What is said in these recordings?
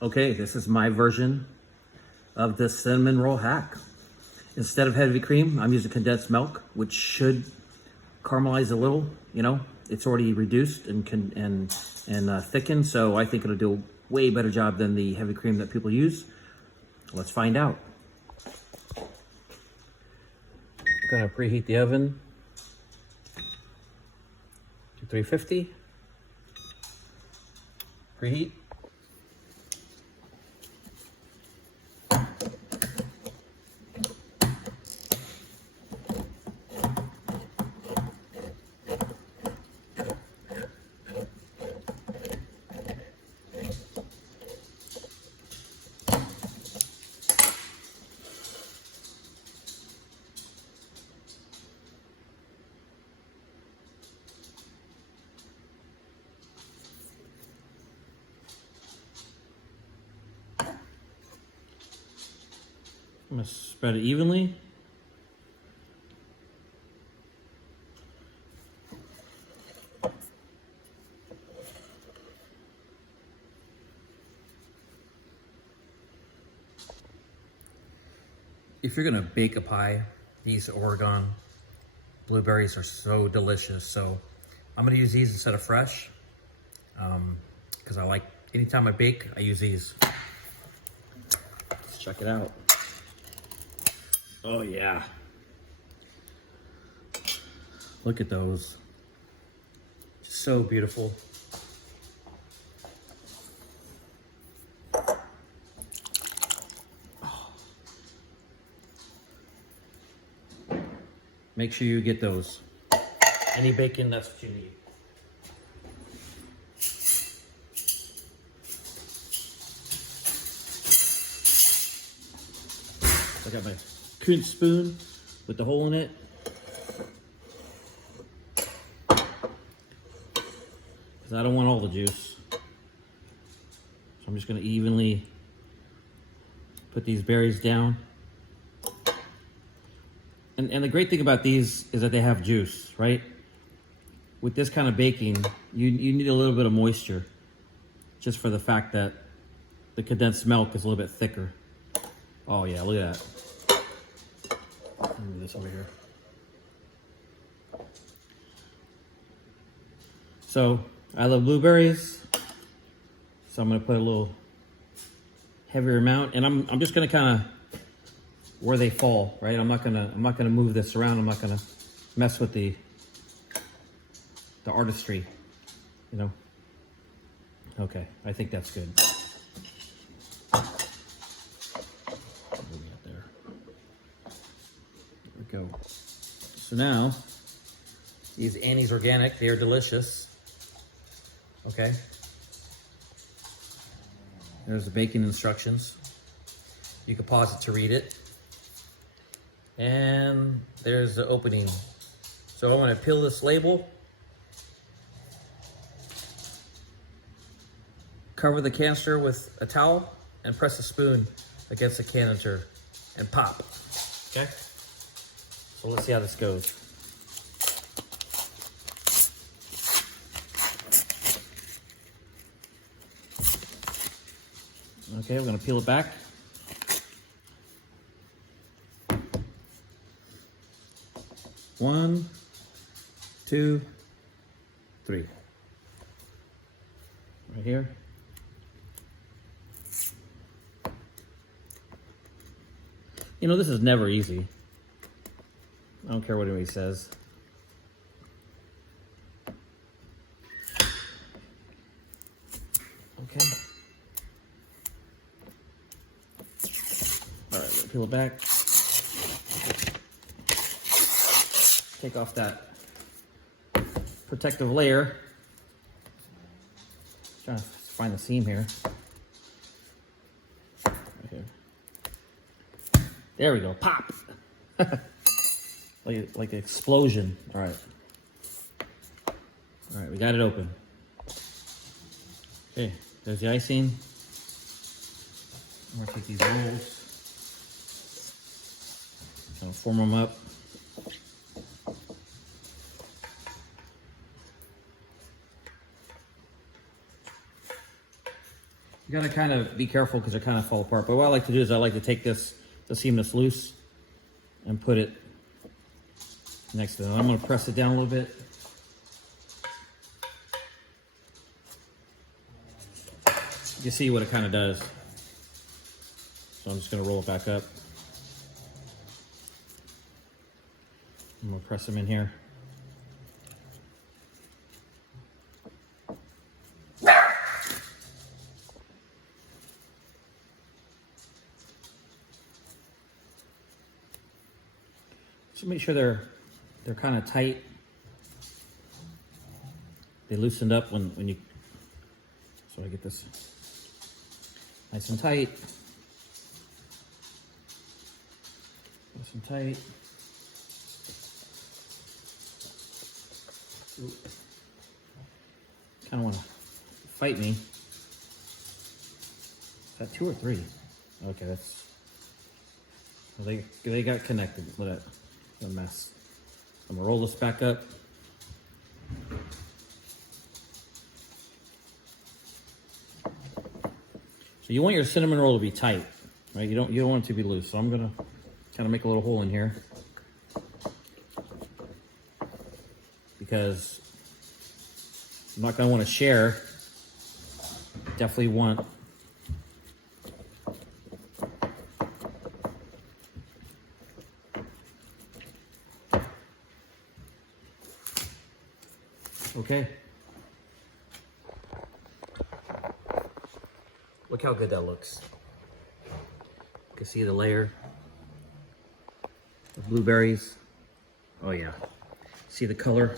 Okay, this is my version of the cinnamon roll hack. Instead of heavy cream, I'm using condensed milk, which should caramelize a little. You know, it's already reduced and thickened, so I think it'll do a way better job than the heavy cream that people use. Let's find out. I'm gonna preheat the oven to 350. Preheat. I'm gonna spread it evenly. If you're gonna bake a pie, these Oregon blueberries are so delicious. So I'm gonna use these instead of fresh, because I like, anytime I bake, I use these. Let's check it out. Oh yeah. Look at those. So beautiful. Make sure you get those. Any bacon, that's what you need. I got my Kunst spoon with the hole in it. Because I don't want all the juice. So I'm just going to evenly put these berries down. And the great thing about these is that they have juice, right? With this kind of baking, you need a little bit of moisture, just for the fact that the condensed milk is a little bit thicker. Oh yeah, look at that. Let me move this over here. So I love blueberries, so I'm gonna put a little heavier amount, and I'm just gonna kind of where they fall, right? I'm not gonna move this around. I'm not gonna mess with the artistry, you know. Okay, I think that's good. There we go. So now, these Annie's Organic, they are delicious. Okay. There's the baking instructions. You can pause it to read it. And there's the opening. So I'm gonna peel this label, cover the canister with a towel, and press a spoon against the canister and pop. Okay? So let's see how this goes. Okay, we're gonna peel it back. One, two, three. Right here. You know, this is never easy. I don't care what anybody says. Okay. All right, we'll peel it back. Take off that protective layer. Trying to find the seam here. Right here. There we go. Pop. like an explosion. All right. All right, we got it open. Okay, there's the icing. I'm gonna take these rolls. Gonna form them up. You gotta kind of be careful because they kind of fall apart. But what I like to do is I like to take this, the seam that's loose, and put it next to them. I'm gonna press it down a little bit. You see what it kind of does. So I'm just gonna roll it back up. I'm gonna press them in here. Just make sure they're kind of tight. They loosened up when you. So I get this nice and tight. Nice and tight. Kind of want to fight me. Is that 2 or 3? Okay, that's. Well, they got connected. Look at that. A mess. I'm gonna roll this back up. So you want your cinnamon roll to be tight, right? You don't want it to be loose. So I'm gonna kind of make a little hole in here because I'm not gonna want to share. Definitely want. Okay. Look how good that looks. You can see the layer of blueberries. Oh yeah. See the color?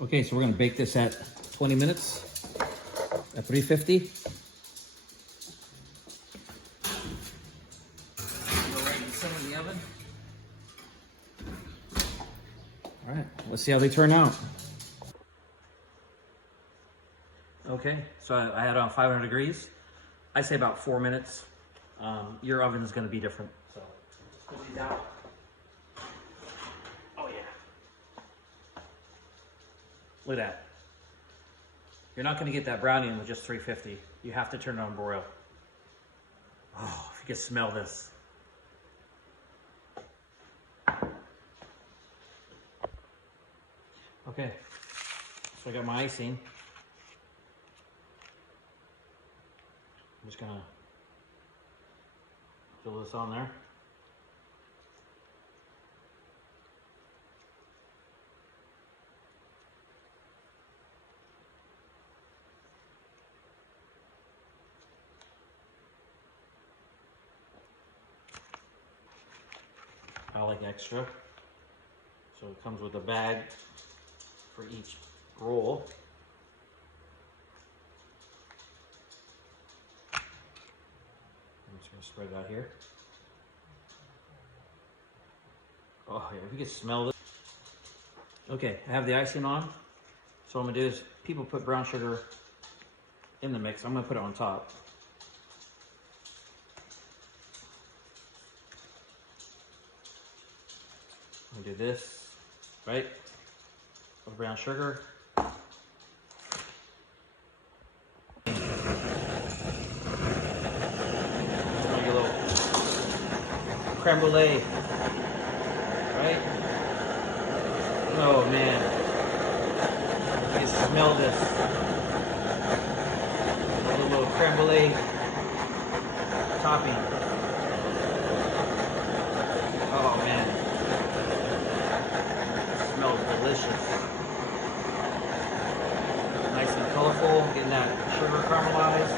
Okay, so we're gonna bake this at 20 minutes at 350. Go right in the center of the oven. All right, let's see how they turn out. Okay, so I had on 500 degrees. I say about 4 minutes. Your oven is going to be different. So just put these out. Oh yeah. Look at that. You're not going to get that brownie in with just 350. You have to turn it on broil. Oh, if you can smell this. Okay, so I got my icing. I'm just gonna fill this on there. I like extra, so it comes with a bag for each roll. I'm just going to spread it out here. Oh yeah, if you can smell this. Okay, I have the icing on. So what I'm going to do is, people put brown sugar in the mix. I'm going to put it on top. I'm going to do this, right? With brown sugar. Creme brulee, right? Oh man, you can smell this. A little creme brulee topping. Oh man, it smells delicious. Nice and colorful, getting that sugar caramelized.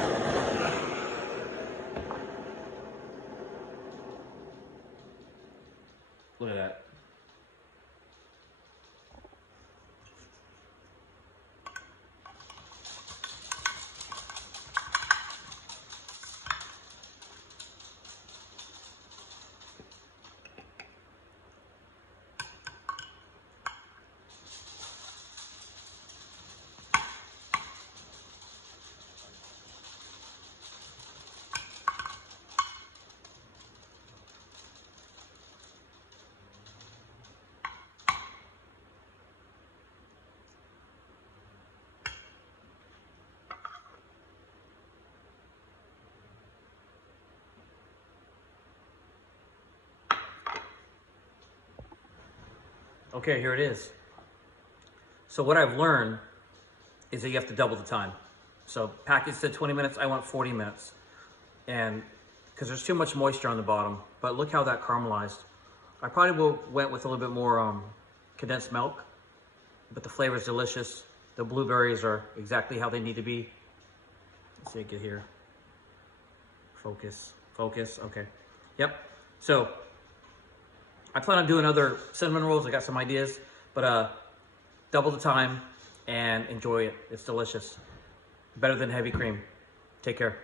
Look at that. Okay, here it is. So what I've learned is that you have to double the time. So package said 20 minutes, I went 40 minutes. And because there's too much moisture on the bottom, but look how that caramelized. I probably went with a little bit more condensed milk, but the flavor is delicious. The blueberries are exactly how they need to be. Let's see, get here. Focus, okay. Yep, so I plan on doing other cinnamon rolls. I got some ideas, but double the time and enjoy it. It's delicious. Better than heavy cream. Take care.